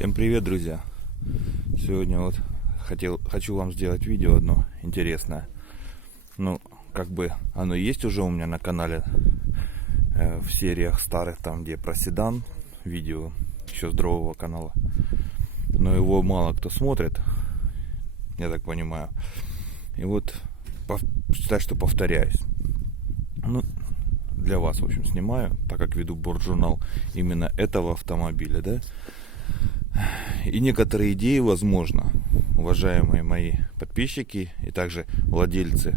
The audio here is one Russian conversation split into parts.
Всем привет, друзья! Сегодня хочу вам сделать видео одно интересное. Ну, как бы оно есть уже у меня на канале в сериях старых, там где про седан, видео еще с другого канала. Но его мало кто смотрит, я так понимаю. И вот считаю, что повторяюсь. Ну, для вас, в общем, снимаю, так как веду борт-журнал именно этого автомобиля, да. И некоторые идеи, возможно, уважаемые мои подписчики и также владельцы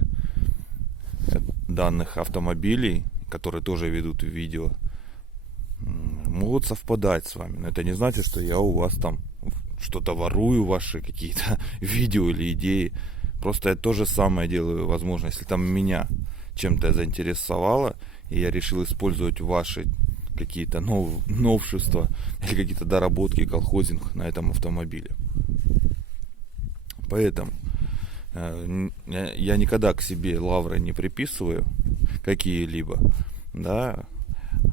данных автомобилей, которые тоже ведут видео, могут совпадать с вами. Но это не значит, что я у вас там что-то ворую, ваши какие-то видео или идеи. Просто я то же самое делаю, возможно, если там меня чем-то заинтересовало, и я решил использовать ваши какие-то новшества или какие-то доработки, колхозинг на этом автомобиле. Поэтому я никогда к себе лавры не приписываю какие-либо, да,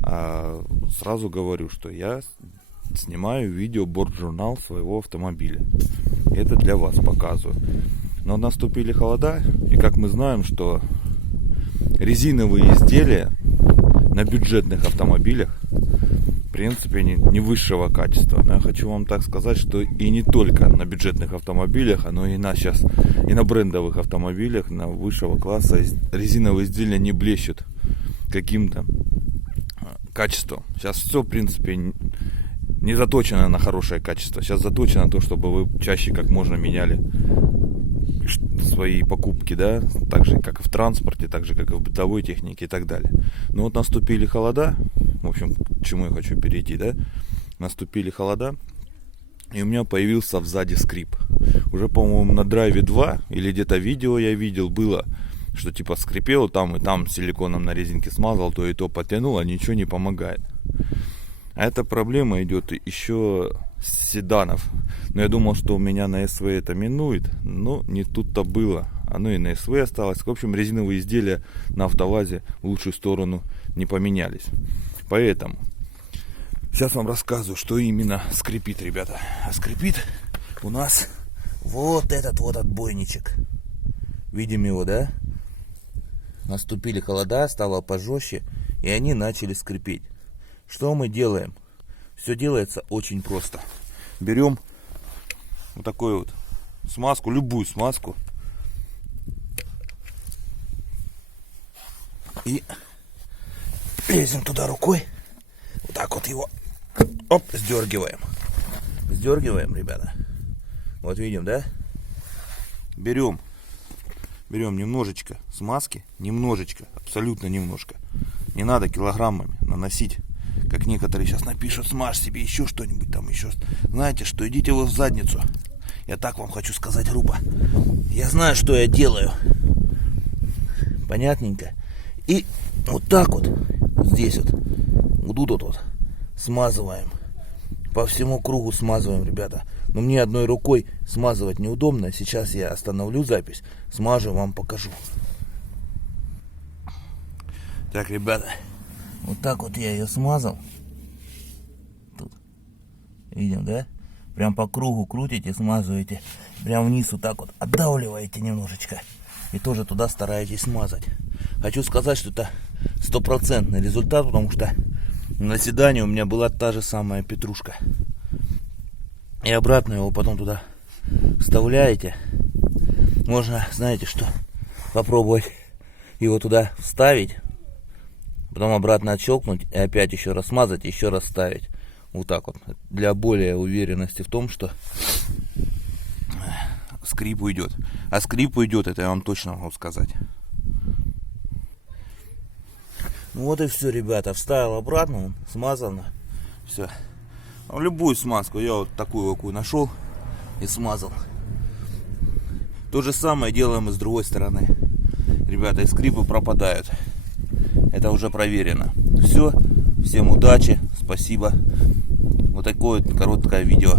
а сразу говорю, что я снимаю видео борт-журнал своего автомобиля. Это для вас показываю. Но наступили холода, и как мы знаем, что резиновые изделия на бюджетных автомобилях в принципе не высшего качества. Но я хочу вам так сказать, что и не только на бюджетных автомобилях, но и сейчас и на брендовых автомобилях на высшего класса резиновые изделия не блещут каким-то качеством. Сейчас все в принципе не заточено на хорошее качество. Сейчас заточено на то, чтобы вы чаще как можно меняли свои покупки, да, так же как и в транспорте, так же как и в бытовой технике и так далее. Но вот наступили холода, в общем, к чему я хочу перейти, да, наступили холода, и у меня появился сзади скрип. Уже, по-моему, на драйве 2 или где-то видео я видел, было, что типа скрипел там и там силиконом на резинке смазал, то и то потянул, а ничего не помогает. А эта проблема идет еще с седанов. Но я думал, что у меня на СВ это минует, но не тут-то было. Оно и на СВ осталось. В общем, резиновые изделия на АвтоВАЗе в лучшую сторону не поменялись. Поэтому сейчас вам рассказываю, что именно скрипит, ребята. А скрипит у нас вот этот вот отбойничек. Видим его, да? Наступили холода, стало пожестче, и они начали скрипеть. Что мы делаем? Все делается очень просто. Берем вот такую вот смазку, любую смазку, и лезем туда рукой, вот так вот его, оп, сдергиваем. Сдергиваем, ребята. Вот видим, да? Берем немножечко смазки, немножечко, абсолютно немножко. Не надо килограммами наносить. Как некоторые сейчас напишут: смажь себе еще что-нибудь там еще. Знаете что, идите вы в задницу. Я так вам хочу сказать грубо. Я знаю, что я делаю. Понятненько. И вот так вот, здесь вот тут вот смазываем. По всему кругу смазываем, ребята. Но мне одной рукой смазывать неудобно. Сейчас я остановлю запись, смажу, вам покажу. Так, ребята. Вот так вот я ее смазал. Тут. Видим, да? Прям по кругу крутите, смазываете. Прям вниз вот так вот отдавливаете немножечко. И тоже туда стараетесь смазать. Хочу сказать, что это стопроцентный результат, потому что на седане у меня была та же самая петрушка. И обратно его потом туда вставляете. Можно, знаете что, попробовать его туда вставить. Потом обратно отщелкнуть и опять еще раз смазать, еще раз ставить. Вот так вот. Для более уверенности в том, что скрип уйдет. А скрип уйдет, это я вам точно могу сказать. Ну вот и все, ребята. Вставил обратно, смазано. Все. Любую смазку я вот такую какую нашел и смазал. То же самое делаем и с другой стороны. Ребята, и скрипы пропадают. Это уже проверено. Все. Всем удачи. Спасибо. Вот такое вот короткое видео.